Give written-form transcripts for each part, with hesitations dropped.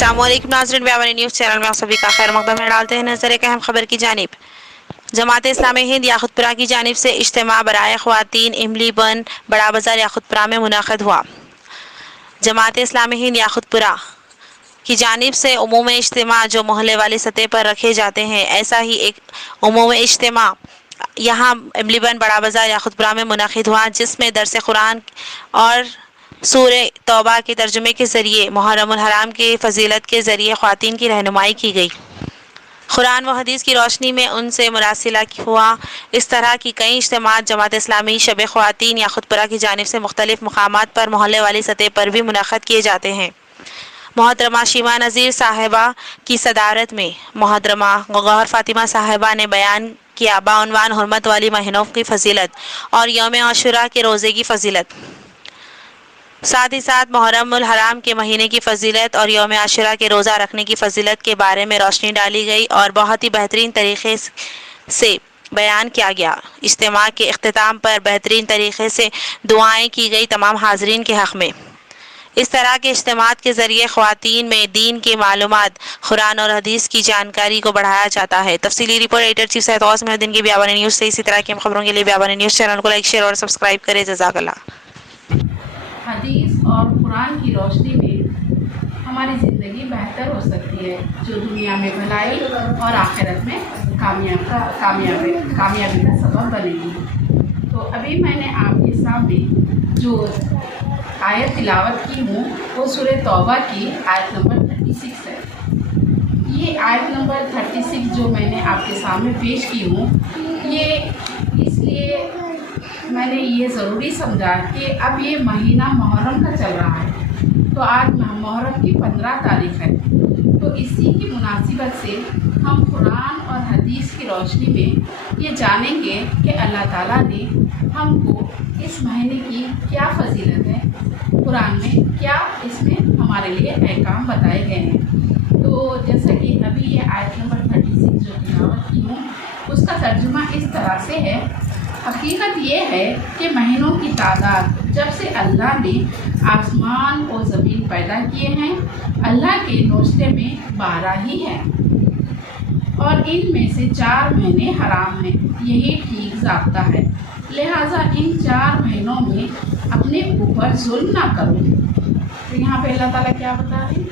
अस्सलाम वालेकुम नाज़रीन, व्यापारी न्यूज़ चैनल में आप सभी का खैर मकदम है। डालते हैं नजर एक अहम खबर की जानिब। जमात इस्लामी हिंद याकुतपुरा की जानिब से इज्तिमा बराए ख़वातीन इमली बन बड़ा बाजार याकुतपुरा में मुनक़िद हुआ। जमात इस्लामी हिंद याकुतपुरा की जानिब से उमूमी इज्तिमा जो मोहल्ले वाली सतह पर रखे जाते हैं, ऐसा ही एक उमूमी इज्तिमा यहाँ इमली बन बड़ा बाजार याकुतपुरा में मुनक़िद हुआ, जिसमें दरस कुरान और सूरे तौबा के तर्जुमे के ज़रिए मुहर्रमुल हराम की फ़जीलत के ज़रिए ख़वातीन की रहनुमाई की गई। कुरान व हदीस की रोशनी में उनसे मुरासिला हुआ। इस तरह की कई इज्तिमात जमात इस्लामी शब ख़वातीन याकुतपुरा की जानिब से मुख्तलिफ़ मकामात पर मोहल्ले वाली सतह पर भी मुनक़िद किए जाते हैं। मोहतरमा शीमा नज़ीर साहिबा की सदारत में मोहतरमा गौहर फ़ातिमा साहिबा ने बयान किया बाउनवान हुर्मत वाली महीनों की फ़जीलत और यौम आशूरा के रोज़े की फ़जीलत। साथ ही साथ मुहर्रमुल हराम के महीने की फ़जीलत और यौम आशूरा के रोज़ा रखने की फ़जीलत के बारे में रोशनी डाली गई और बहुत ही बेहतरीन तरीक़े से बयान किया गया। इज्तिमा के इख्तिताम पर बेहतरीन तरीक़े से दुआएँ की गई तमाम हाज़रीन के हक़ में। इस तरह के इज्तिमात के ज़रिए ख़वातीन में दीन के मालूमात, कुरान और हदीस की जानकारी को बढ़ाया जाता है। तफसीली report editor chief Syed Ghaus Mohiuddin की व्यापारी न्यूज़ से। इसी तरह की खबरों के लिए व्यापारी न्यूज़ चैनल को लाइक, शेयर और सब्सक्राइब करें। जज़ाकल्लाह। हदीस और कुरान की रोशनी में हमारी ज़िंदगी बेहतर हो सकती है, जो दुनिया में भलाई और आखिरत में कामयाबी का सबब बनेगी। तो अभी मैंने आपके सामने जो आयत तिलावत की हूँ वो सूरह तौबा की आयत नंबर 36 है। ये आयत नंबर 36 जो मैंने आपके सामने पेश की हूँ, ये इसलिए मैंने ये ज़रूरी समझा कि अब ये महीना मुहर्रम का चल रहा है, तो आज मुहर्रम की 15 तारीख है। तो इसी की मुनासिबत से हम कुरान और हदीस की रोशनी में ये जानेंगे कि अल्लाह ताला ने हमको इस महीने की क्या फजीलत है, कुरान में क्या इसमें हमारे लिए अहकाम बताए गए हैं। तो जैसा कि अभी ये आयत नंबर 36 जो तिलावत की हूँ, उसका तर्जुमा इस तरह से है। हकीकत ये है कि महीनों की तादाद जब से अल्लाह ने आसमान और ज़मीन पैदा किए हैं, अल्लाह के नोस्ते में 12 ही हैं और इनमें से 4 महीने हराम हैं। यही ठीक ज़ाब्ता है, लिहाजा इन 4 महीनों में अपने ऊपर जुल्म ना करो। तो यहाँ पे अल्लाह ताला क्या बता रहे हैं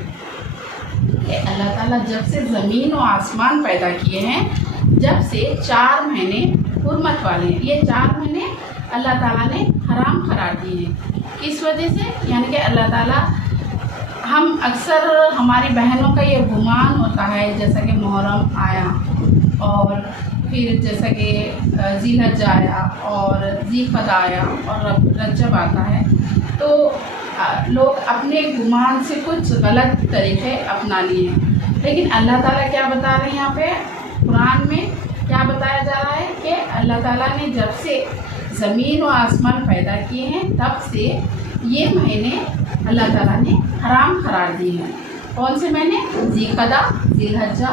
कि अल्लाह ताला जब से ज़मीन और आसमान पैदा किए हैं, जब से 4 महीने हुर्मत वाले हैं। ये 4 महीने अल्लाह ताला ने हराम करार दिए हैं। किस वजह से? यानी कि अल्लाह ताला, हम अक्सर हमारी बहनों का ये गुमान होता है, जैसा कि मुहर्रम आया और फिर जैसा कि ज़िलहज्जा आया और ज़ीक़दा आया और रजब आता है, तो लोग अपने गुमान से कुछ गलत तरीक़े अपना लिए हैं। लेकिन अल्लाह ताला क्या बता रहे हैं यहाँ पे कुरान में, क्या बताया जा रहा है कि अल्लाह ताला ने जब से ज़मीन और आसमान पैदा किए हैं, तब से ये महीने अल्लाह ताला ने हराम करार दिए हैं। कौन से महीने? ज़ीक़दा, ज़िलहज्जा,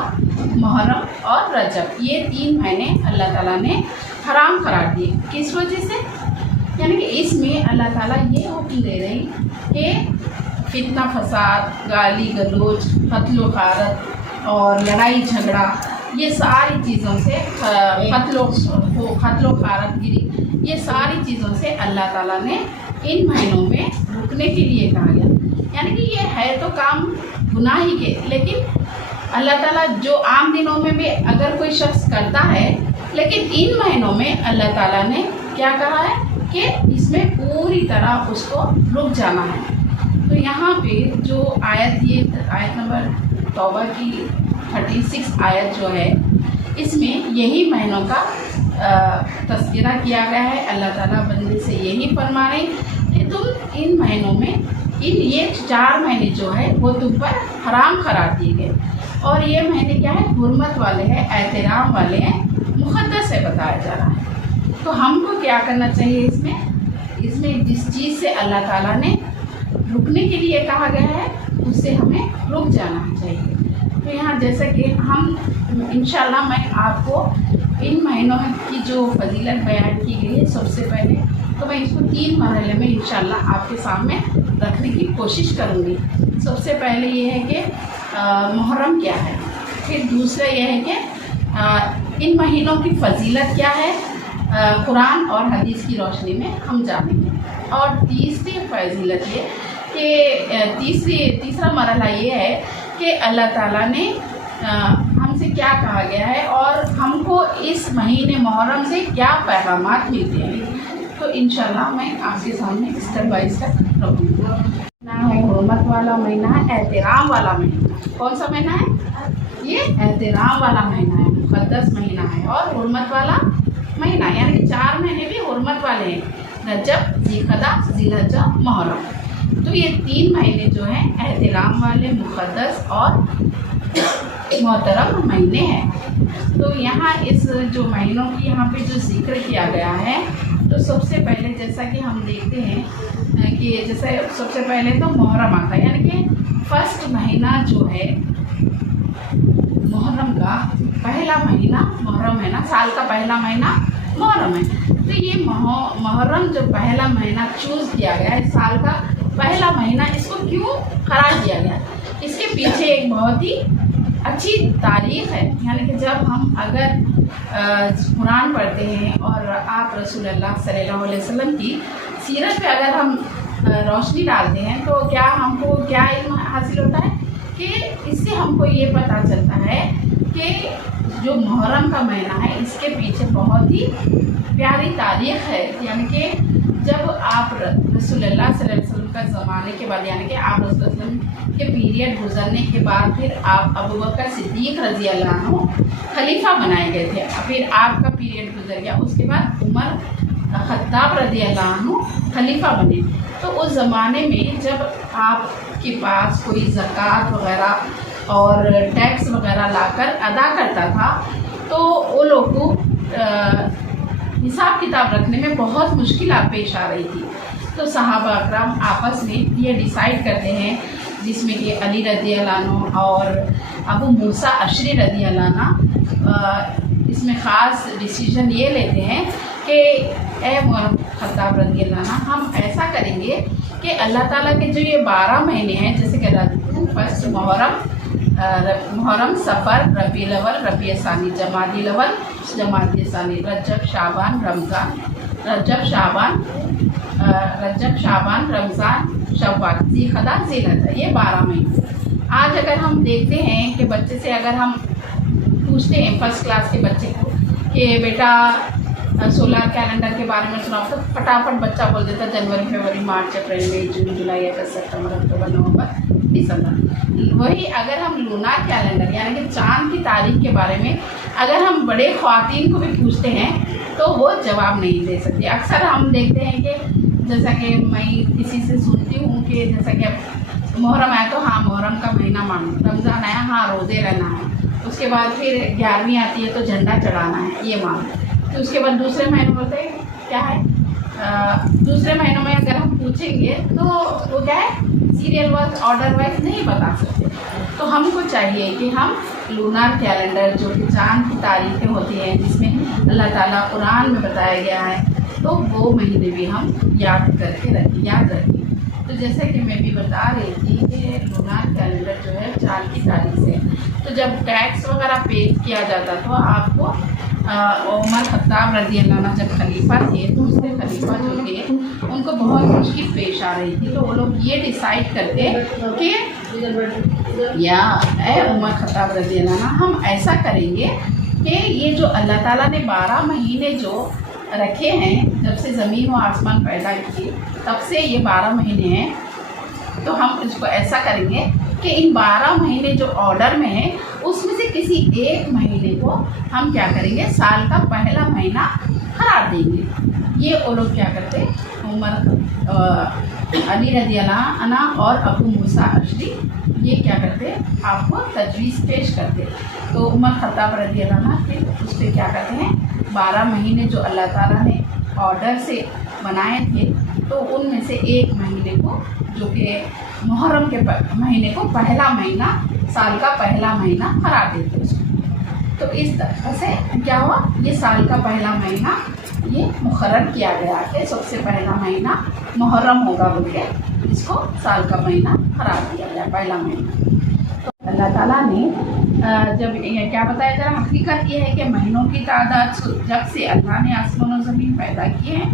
मुहर्रम और रजब। ये 3 महीने अल्लाह ताला ने हराम करार दिए। किस वजह से? यानी कि इसमें अल्लाह ताला ये हुक्म दे रहे हैं कि फितना फसाद, गाली गलोच, कत्ल गारत और लड़ाई झगड़ा, ये सारी चीज़ों से कत्ल गारतगिरी, ये सारी चीज़ों से अल्लाह ताला ने इन महीनों में रुकने के लिए कहा गया। यानी कि ये है तो काम गुनाह ही के, लेकिन अल्लाह ताला जो आम दिनों में भी अगर कोई शख्स करता है, लेकिन इन महीनों में अल्लाह ताला ने क्या कहा है कि इसमें पूरी तरह उसको रुक जाना है। तो यहाँ पे जो आयत, ये आयत नंबर तौबा की 36 आयत जो है, इसमें यही महीनों का तज़किरा किया गया है। अल्लाह ताला बंदे से यही फरमा रहे कि तुम इन महीनों में ये 4 महीने जो है वो तुम पर हराम करार दिए गए और ये महीने क्या है? हुर्मत वाले हैं, एहतराम वाले हैं, मुक़द्दस है बताया जा रहा है। तो हमको क्या करना चाहिए इसमें जिस चीज़ से अल्लाह ताला ने रुकने के लिए कहा गया है, उससे हमें रुक जाना चाहिए। तो यहाँ जैसे कि हम इंशाल्लाह मैं आपको इन महीनों की जो फजीलत बयान की गई है, सबसे पहले तो मैं इसको 3 मरहले में इंशाल्लाह आपके सामने रखने की कोशिश करूँगी। सबसे पहले ये है कि मुहर्रम क्या है, फिर दूसरा यह है कि इन महीनों की फजीलत क्या है, कुरान और हदीस की रोशनी में हम जानेंगे। और तीसरी फजीलत ये कि तीसरा मरहला ये है कि अल्लाह ताला ने हमसे क्या कहा गया है और हमको इस महीने मुहर्रम से क्या पैगामात मिलते हैं। तो इंशाल्लाह मैं आपके सामने स्टेप बाय स्टेप रखूँगा। महीना है हुर्मत वाला महीना है, एहतराम वाला महीना। कौन सा महीना है? ये एहतराम वाला महीना है, मुक़द्दस महीना है। और हुर्मत वाला महीना यानी कि 4 महीने भी हुर्मत वाले हैं, रजब, ज़िलक़दा, ज़िलहज्जा, मुहर्रम। तो ये 3 महीने जो हैं एहतराम वाले, मुक़द्दस और मोहतरम महीने हैं। तो यहाँ इस जो महीनों की यहाँ पे जो जिक्र किया गया है, तो सबसे पहले जैसा कि हम देखते हैं कि जैसे सबसे पहले तो मुहर्रम आता है, यानी कि फर्स्ट महीना जो है मुहर्रम का पहला महीना मुहर्रम है ना, साल का पहला महीना मुहर्रम है। तो ये मुहर्रम जो पहला महीना चूज़ किया गया है, साल का पहला महीना, इसको क्यों करार दिया गया? इसके पीछे एक बहुत ही अच्छी तारीख़ है। यानी कि जब हम अगर कुरान पढ़ते हैं और आप रसूलुल्लाह सल्लल्लाहु अलैहि वसल्लम की सीरत पे अगर हम रोशनी डालते हैं तो क्या हमको क्या इल्म हासिल होता है कि इससे हमको ये पता चलता है कि जो मुहर्रम का महीना है इसके पीछे बहुत ही प्यारी तारीख़ है। यानी कि जब आप रसूलुल्लाह सल्लल्लाहु अलैहि वसल्लम का ज़माने के बाद, यानी कि आप रसूलुल्लाह सल्लल्लाहु अलैहि वसल्लम के पीरियड गुजरने के बाद फिर आप अबू बकर सिद्दीक़ रज़ी अल्लाह अन्हु खलीफा बनाए गए थे, फिर आपका पीरियड गुजर गया, उसके बाद उमर ख़त्ताब रज़ी अल्लाह अन्हु खलीफा बने। तो उस ज़माने में जब आपके पास कोई ज़कात वग़ैरह और टैक्स वग़ैरह लाकर अदा करता था तो वो लोग को हिसाब किताब रखने में बहुत मुश्किल पेश आ रही थी। तो सहाबा अकराम आपस में ये डिसाइड करते हैं, जिसमें कि अली रज़ी अल्लाह अन्हु और अबू मूसा अशरी रज़ी अल्लाह अन्हु इसमें ख़ास डिसीजन ये लेते हैं कि ए उमर ख़त्ताब रज़ी अल्लाह अन्हु, हम ऐसा करेंगे कि अल्लाह ताला के जो ये 12 महीने हैं, जैसे कि रजब, फर्स्ट मुहर्रम, सफ़र, रबीउल अव्वल, रबीउल सानी, जमादिल अव्वल, जमादिल सानी, रजब, शाबान, रमज़ान, रजब, शाबान, रमज़ान, शव्वाल, ज़िलक़दा, ज़िलहज्जा, ये 12 महीने। आज अगर हम देखते हैं कि बच्चे से अगर हम पूछते हैं फर्स्ट क्लास के बच्चे को कि बेटा सोलर कैलेंडर के बारे में सुनाओ, तो फटाफट बच्चा बोल देता जनवरी, फरवरी, मार्च, अप्रैल, मई, जून, जुलाई, अगस्त, सितंबर, अक्टूबर, नवंबर, दिसंबर। वही अगर हम लूनार कैलेंडर यानी कि चाँद की तारीख के बारे में अगर हम बड़े ख्वातीन को भी पूछते हैं तो वो जवाब नहीं दे सकती। अक्सर हम देखते हैं कि जैसा कि मैं किसी से सुनती हूँ कि जैसा कि मुहर्रम आया तो हाँ मुहर्रम का महीना मानो, रमज़ान आया हाँ रोज़े रहना है, उसके बाद फिर 11वीं आती है तो झंडा चढ़ाना है, ये मानो। तो उसके बाद दूसरे महीनों बोलते हैं क्या है, दूसरे महीनों में अगर हम पूछेंगे तो वो क्या है, सीरियल वाइज ऑर्डर वाइज नहीं बता सकते। तो हमको चाहिए कि हम लूनार कैलेंडर जो कि चाँद की तारीखें होती हैं, जिसमें अल्लाह ताला कुरान में बताया गया है, तो वो महीने भी हम याद रखें। तो जैसे कि मैं भी बता रही थी कि लूनार कैलेंडर जो है चाँद की तारीख से, तो जब टैक्स वगैरह पे किया जाता तो आपको उमर ख़त्ताब रज़ी अल्लाह अन्हु जब खलीफा थे तो उसके खलीफा जो थे उनको बहुत मुश्किल पेश आ रही थी। तो वो लोग ये डिसाइड करते कि या उमर ख़त्ताब रज़ी अल्लाह अन्हु, हम ऐसा करेंगे कि ये जो अल्लाह ताला ने 12 महीने जो रखे हैं, जब से ज़मीन व आसमान पैदा किए तब से ये 12 महीने हैं, तो हम इसको ऐसा करेंगे कि इन 12 महीने जो ऑर्डर में है उसमें से किसी एक महीने को हम क्या करेंगे, साल का पहला महीना करार देंगे। ये वो लोग क्या करते, अली रज़ी अल्लाह अन्हु और अबू मूसा अशरी ये क्या करते, आपको तजवीज़ पेश करते। तो उमर ख़त्ताब रज़ी अल्लाह अन्हु फिर उस पर क्या करते हैं, 12 महीने जो अल्लाह ताला ने ऑर्डर से बनाए थे तो उनमें से एक महीने को जो कि मुहर्रम के महीने को पहला महीना, साल का पहला महीना करार देते उसको। तो इस तरह से क्या हुआ, ये साल का पहला महीना ये मुकर्रर किया गया कि सबसे पहला महीना मुहर्रम होगा बोल के इसको साल का महीना करार दिया गया, पहला महीना। तो अल्लाह ताला ने जब ये क्या बताया जा रहा, हकीकत ये है कि महीनों की तादाद जब से अल्लाह ने आसमान और ज़मीन पैदा किए हैं,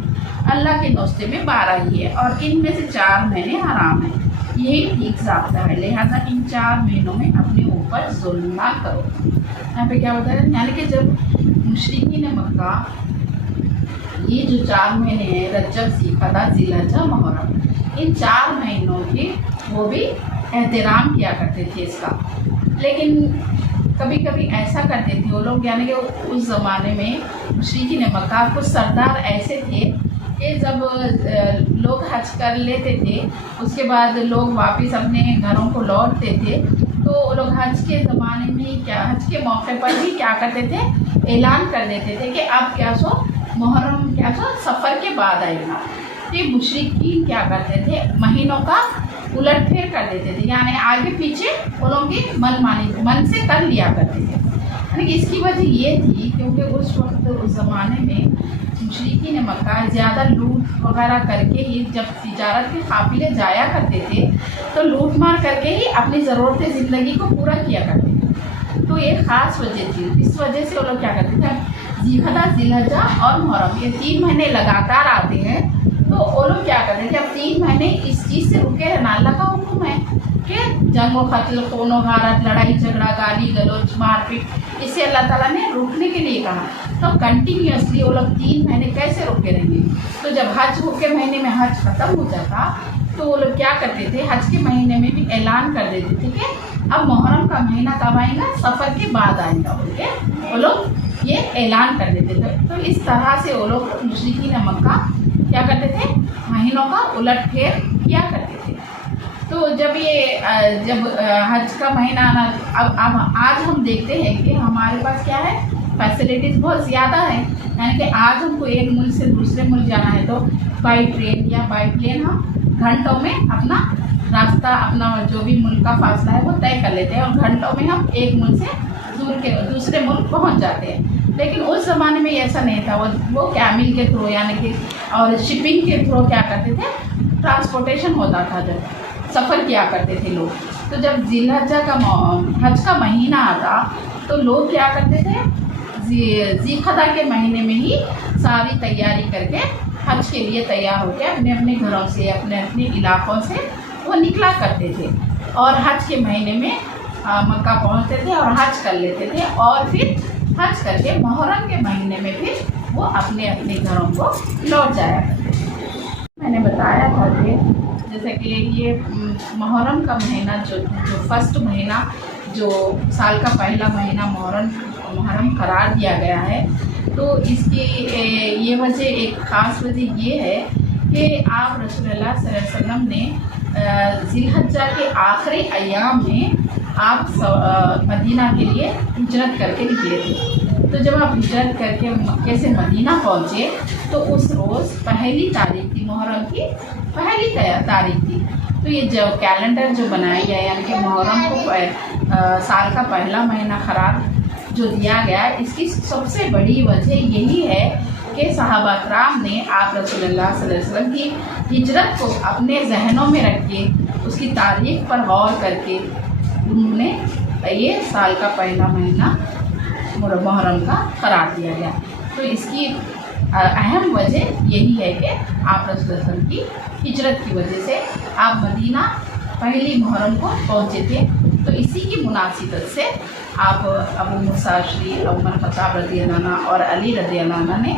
अल्लाह के नौस्ते में 12 ही है और इनमें से 4 महीने हराम हैं। यही ठीक ज़ाब्ता है, लिहाजा इन 4 महीनों में अपने ऊपर जुल्म ना करो। यहाँ पे क्या बताया, यानी कि जब मुशरिकीन मक्का ये जो 4 महीने हैं, रजब, ज़िलक़अदा, ज़िलहज्जा, मुहर्रम, इन 4 महीनों के वो भी एहतराम किया करते थे इसका। लेकिन कभी कभी ऐसा करते थे वो लोग, यानी कि उस ज़माने में मुशरिकीन मक्का कुछ सरदार ऐसे थे कि जब लोग हज कर लेते थे, उसके बाद लोग वापस अपने घरों को लौटते थे, तो वो लोग हज के ज़माने में क्या, हज के मौके पर ही क्या करते थे, ऐलान कर देते थे कि अब क्या सो मुहर्रम क्या सो सफ़र के बाद आएगा। ये मुशरिकीन क्या करते थे, महीनों का उलट फेर कर देते थे, यानी आगे पीछे वो लोग की मन से कर लिया करते थे। यानी कि इसकी वजह ये थी क्योंकि उस वक्त उस ज़माने में मुशरिकीन मक्का ज़्यादा लूट वगैरह करके ही, जब तिजारत के काफ़िले जाया करते थे तो लूट मार करके ही अपनी ज़रूरत ज़िंदगी को पूरा किया करते थे। तो ये ख़ास वजह थी, इस वजह से वो लोग क्या करते थे, ज़िलक़अदा, ज़िलहज्जा और मुहर्रम ये 3 महीने लगातार आते हैं, तो वो लोग क्या करते थे, अब 3 महीने इस चीज़ से रुके रहना। अल्लाह का हुक्म है कि जंगो कत्ल, खूनो गारत, लड़ाई झगड़ा, गाली गलौज, मारपीट, इसे अल्लाह ताला ने रुकने के लिए कहा। तो कंटिन्यूसली वो लोग 3 महीने कैसे रुके रहेंगे। तो जब हज के महीने में हज ख़त्म हो जाता तो वो लोग क्या करते थे, हज के महीने में भी ऐलान कर देते थे कि अब मुहर्रम का महीना कब आएगा, सफ़र के बाद आएगा बोल के वो लोग ये ऐलान कर देते थे। तो इस तरह से वो लोग मुशरिकीन मक्का क्या करते थे, महीनों का उलट फेर किया करते थे। तो जब हज का महीना आना, अब आज हम देखते हैं कि हमारे पास क्या है, फैसिलिटीज़ बहुत ज़्यादा है। यानी कि आज हमको एक मुल्क से दूसरे मुल्क जाना है तो बाई ट्रेन या बाई प्लेन हम घंटों में अपना रास्ता, अपना जो भी मुल्क का फासला है वो तय कर लेते हैं और घंटों में हम एक मुल्क से दूसरे मुल्क पहुंच जाते हैं। लेकिन उस ज़माने में ऐसा नहीं था, वो कैमिल के थ्रू यानी कि और शिपिंग के थ्रू क्या करते थे, ट्रांसपोर्टेशन होता था, जब सफ़र किया करते थे लोग। तो जब ज़िलहज्जा का हज का महीना आता तो लोग क्या करते थे, ज़िलक़अदा के महीने में ही सारी तैयारी करके हज के लिए तैयार होकर अपने अपने घरों से, अपने अपने इलाक़ों से वो निकला करते थे और हज के महीने में मक्का पहुंचते थे और हज कर लेते थे और फिर हज करके मुहर्रम के महीने में फिर वो अपने अपने घरों को लौट जाया करते थे। मैंने बताया था कि जैसे कि ये मुहर्रम का महीना जो फर्स्ट महीना, जो साल का पहला महीना मुहर्रम करार दिया गया है, तो इसकी ये वजह, एक ख़ास वजह ये है कि आप रसूलुल्लाह सल्लल्लाहु अलैहि वसल्लम ने ज़िलहज्जा के आखिरी अय्याम में आप मदीना के लिए हिजरत करके निकले थे। तो जब आप हिजरत करके मक्के से मदीना पहुँचे तो उस रोज़ पहली तारीख थी, मुहर्रम की पहली तारीख थी। तो ये जो कैलेंडर जो बनाया गया, यानी कि मुहर्रम को साल का पहला महीना करार जो दिया गया, इसकी सबसे बड़ी वजह यही है कि सहाबा कराम ने आप रसूलुल्लाह सल्लल्लाहु अलैहि वसल्लम की हिजरत को अपने जहनों में रख के, उसकी तारीख पर गौर करके उन्होंने ये साल का पहला महीना मुहर्रम का करार दिया गया। तो इसकी अहम वजह यही है कि आप रसूलुल्लाह सल्लल्लाहु अलैहि वसल्लम की हिजरत की वजह से आप मदीना पहली मुहर्रम को पहुँचे थे। तो इसी की मुनासिबत से आप अबू मूसा अशरी, उमर ख़त्ताब रज़ियल्लाहु अन्हु और अली रज़ियल्लाहु अन्हु ने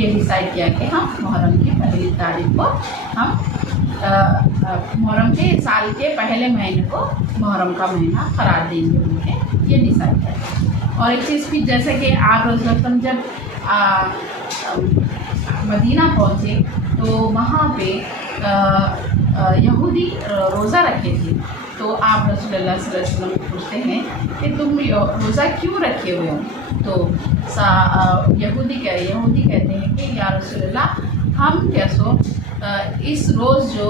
ये डिसाइड किया कि हम मुहर्रम की पहली तारीख को हम मुहर्रम के साल के पहले महीने को मुहर्रम का महीना करार देंगे, उनके ये डिसाइड किया। और एक चीज़ भी, जैसे कि आप रसूलुल्लाह जब मदीना पहुँचे तो वहाँ पे यहूदी रोज़ा रखे थे। तो आप रसूलुल्लाह सल्लल्लाहु अलैहि वसल्लम पूछते हैं कि तुम रोज़ा क्यों रखे हुए हो। तो यहूदी कहते हैं कि या रसूलुल्लाह, हम कैसो इस रोज़ जो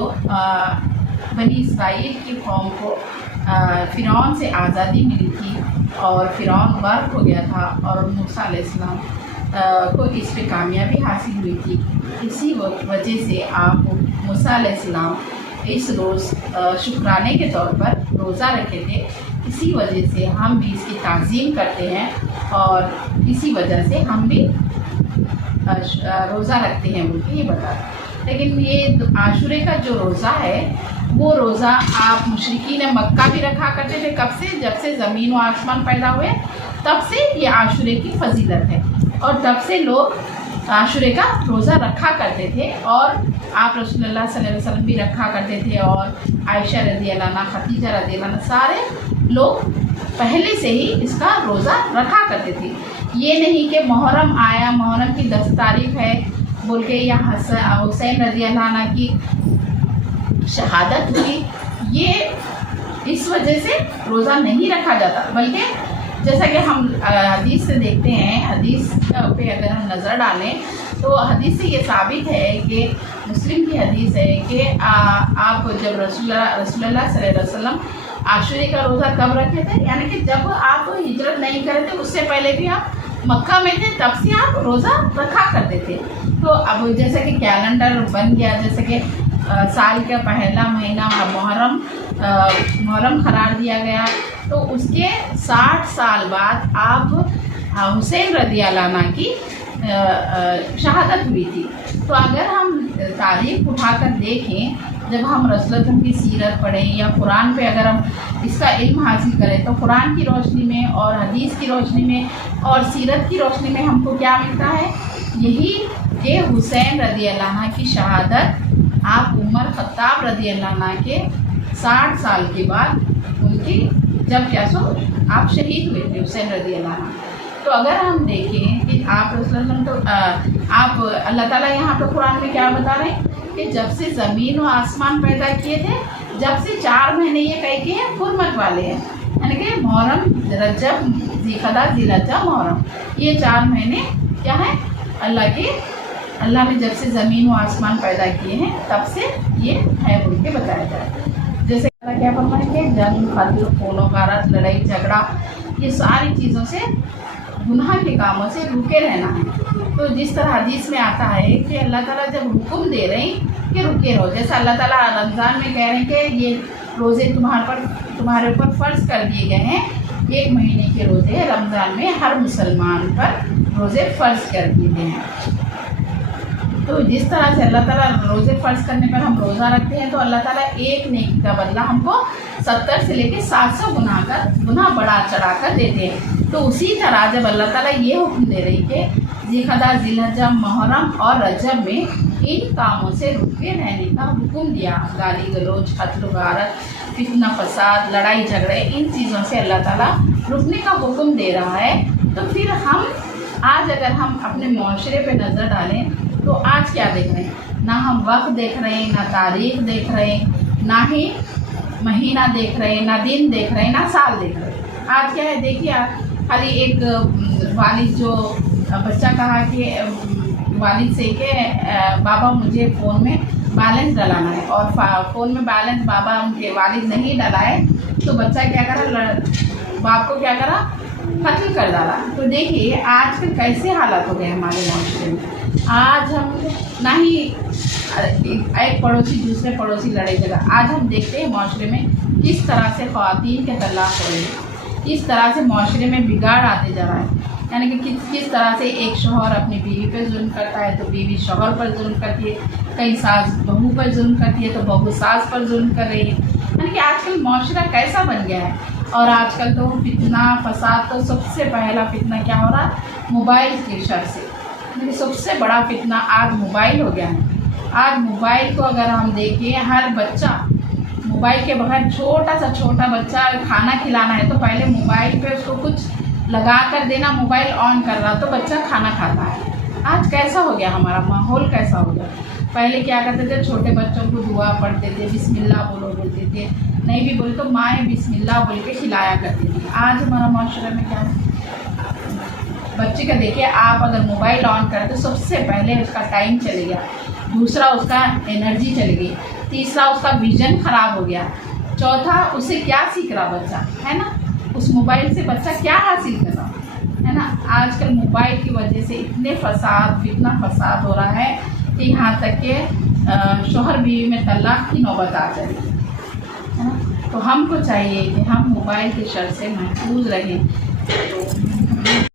बनी इसराइल की कौम को फ़िरौन से आज़ादी मिली थी और फ़िरौन गर्क हो गया था और मूसा अलैहिस्सलाम को इस पे कामयाबी हासिल हुई थी, इसी वजह से आप मूसा अलैहिस्सलाम इस रोज़ शुक्राने के तौर पर रोज़ा रखे थे, इसी वजह से हम भी इसकी ताज़ीम करते हैं और इसी वजह से हम भी रोज़ा रखते हैं बोल के ये बता रहे हैं। लेकिन ये आशूरे का जो रोज़ा है वो रोज़ा आप मुशरिकीन मक्का भी रखा करते थे। कब से? जब से ज़मीन व आसमान पैदा हुए तब से ये आशूरे की फजीलत है और तब से लोग आशूरे का रोज़ा रखा करते थे और आप रसूलुल्लाह सल्लल्लाहु अलैहि वसल्लम भी रखा करते थे और आयशा रज़ी अल्लाह अन्हा, खदीजा रज़ी अल्लाह अन्हा, सारे लोग पहले से ही इसका रोज़ा रखा करते थे। ये नहीं कि मुहर्रम आया, मुहर्रम की 10 तारीख है बोल के या हुसैन रज़ी अल्लाह अन्हा की शहादत हुई, ये इस वजह से रोज़ा नहीं रखा जाता। बल्कि जैसा कि हम हदीस से देखते हैं, हदीस पे अगर हम नज़र डालें तो हदीस से ये साबित है कि मुस्लिम की हदीस है कि आप जब रसूलुल्लाह सल्लल्लाहु अलैहि वसल्लम आशूरे का रोज़ा कब रखे थे, यानी कि जब आप हिजरत नहीं करे थे उससे पहले भी आप मक्का में थे, तब से आप रोज़ा रखा करते थे। तो अब जैसे कि कैलेंडर बन गया, जैसे कि साल का पहला महीना मुहर्रम करार दिया गया, तो उसके 60 साल बाद आप हुसैन रज़ी अल्लाह अन्हा की शहादत हुई थी। तो अगर हम तारीख उठाकर देखें, जब हम रसूलुल्लाह की सीरत पढ़ें या कुरान पे अगर हम इसका इल्म हासिल करें तो कुरान की रोशनी में और हदीस की रोशनी में और सीरत की रोशनी में हमको क्या मिलता है? यही कि हुसैन रज़ी अल्लाह अन्हा की शहादत आप उमर ख़त्ताब रज़ी अल्लाह अन्हा के 60 साल के बाद उनकी जब क्या सो आप शहीद हुए थे हुसैन रज़ी अल्लाह अन्हा। तो अगर हम देखें कि आप आप अल्लाह ताला यहाँ पे कुरान में क्या बता रहे हैं कि जब से ज़मीन और आसमान पैदा किए थे, जब से 4 महीने ये कह के हैं हुर्मत वाले हैं, यानी कि मुहर्रम, रजब, ज़िलक़दा, ज़िलहज्जा, मुहर्रम, ये 4 महीने क्या है? अल्लाह ने जब से ज़मीन व आसमान पैदा किए हैं तब से ये है बोल के बताया जाए। जैसे क्या फरमाया कि जंग, कत्ल, खून गारत, लड़ाई झगड़ा, ये सारी चीज़ों से, गुनाह के कामों से रुके रहना है। तो जिस तरह हदीस में आता है कि अल्लाह ताला जब हुक्म दे रहे हैं कि रुके रहो, जैसे अल्लाह ताला रमज़ान में कह रहे हैं कि ये रोज़े तुम्हारे ऊपर फ़र्ज़ कर दिए गए हैं, 1 महीने के रोज़े रमज़ान में हर मुसलमान पर रोज़े फ़र्ज़ कर दिए गए हैं। तो जिस तरह से अल्लाह ताला रोज़े फ़र्ज़ करने पर हम रोज़ा रखते हैं तो अल्लाह ताला एक नेकी का बदला हमको 70 से लेकर 700 गुनाह बढ़ा चढ़ा कर देते हैं। तो उसी तरह जब अल्लाह ताला ये हुक्म दे रही कि ज़िलक़दा, ज़िलहज्जा, मुहर्रम और रजब में इन कामों से रुके रहने का हुक्म दिया, गाली गलौज, कत्ल गारत, फितना फसाद, लड़ाई झगड़े, इन चीज़ों से अल्लाह ताला रुकने का हुक्म दे रहा है। तो फिर हम आज अगर हम अपने माशरे पे नज़र डालें तो आज क्या देख रहे हैं? ना हम वक्त देख रहे हैं, ना तारीख देख रहे हैं, ना ही महीना देख रहे हैं, ना दिन देख रहे हैं, ना साल देख रहे हैं। आज क्या है? देखिए, खाली एक वालिद जो बच्चा कहा कि वालिद से कि बाबा मुझे फ़ोन में बैलेंस डलाना है, और फ़ोन में बैलेंस बाबा उनके वालिद नहीं डलाए तो बच्चा क्या करा? बाप को क्या करा? कत्ल कर डाला। तो देखिए आज के कैसे हालात हो गए हमारे माशरे में। आज हम ना ही एक पड़ोसी दूसरे पड़ोसी लड़ाई झगड़ा, आज हम देखते हैं माशरे में किस तरह से ख़वातीन के तलाक़ हो रहे हैं, किस तरह से माशरे में बिगाड़ आते जा रहा है। यानी कि किस तरह से एक शौहर अपनी बीवी पर जुल्म करता है तो बीवी शौहर पर जुल्म करती है, कई सास बहू पर जुल्म करती है तो बहू सास पर जुल्म कर रही है। यानी कि आजकल माशरा कैसा बन गया है। और आजकल तो फितना फसाद, तो सबसे पहला फितना क्या हो रहा है? मोबाइल के शर से। यानी सबसे बड़ा फितना आज मोबाइल हो गया है। आज मोबाइल को अगर हम देखें, हर बच्चा मोबाइल के बगैर, छोटा सा छोटा बच्चा खाना खिलाना है तो पहले मोबाइल पे उसको कुछ लगा कर देना, मोबाइल ऑन कर रहा तो बच्चा खाना खाता है। आज कैसा हो गया हमारा माहौल, कैसा हो गया? पहले क्या करते थे? छोटे बच्चों को दुआ पढ़ते थे, बिस्मिल्लाह बोलो बोलते थे, नहीं भी बोले तो माएँ बिस्मिल्लाह बोल के खिलाया करती थी। आज हमारा माशरे में क्या है? बच्चे का देखिए, आप अगर मोबाइल ऑन करें तो सबसे पहले उसका टाइम चले गया, दूसरा उसका एनर्जी चली गई, तीसरा उसका विजन ख़राब हो गया, चौथा उसे क्या सीख रहा बच्चा, है ना? उस मोबाइल से बच्चा क्या हासिल कर रहा है ना? आजकल मोबाइल की वजह से इतने फसाद, फितना फसाद हो रहा है कि यहाँ तक कि शोहर बीवी में तलाक की नौबत आ जाए, है ना। तो हमको चाहिए कि हम मोबाइल के शर से महफूज रहें। तो